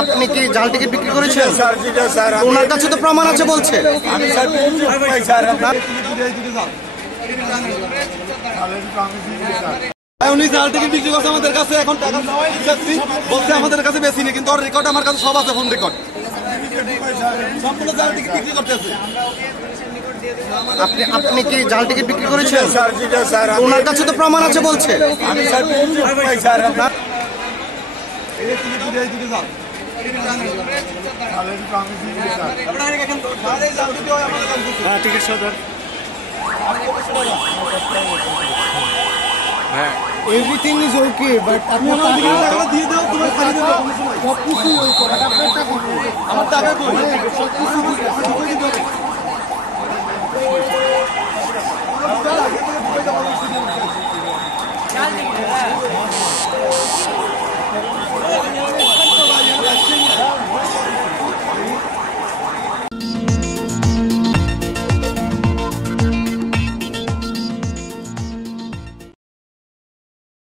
আপনি কি জাল টিকিট বিক্রি করেছেন? ওনার কাছে তো প্রমাণ আছে বলছে। উনি জাল টিকিট বিক্রি করছে আমাদের কাছে, এখন টাকা বলছে আমাদের কাছে বেশি নেই, কিন্তু ওর রেকর্ড আমার কাছে সব আছে, ফোন রেকর্ড সম্পূর্ণ জাল টিকিট বিক্রি করতেছে। আপনি কি জাল টিকিট বিক্রি করেছেন? ওনার কাছে তো প্রমাণ আছে বলছে। টিকিট সদর এভরিথিং ইজ ওকে, বাট আপনি আমাদের টাকা দিয়ে দাও, তোমার খালি দেবো সব কিছুই ওকে, বাট আপনার টাকা আমার টাকা কই? সব কিছু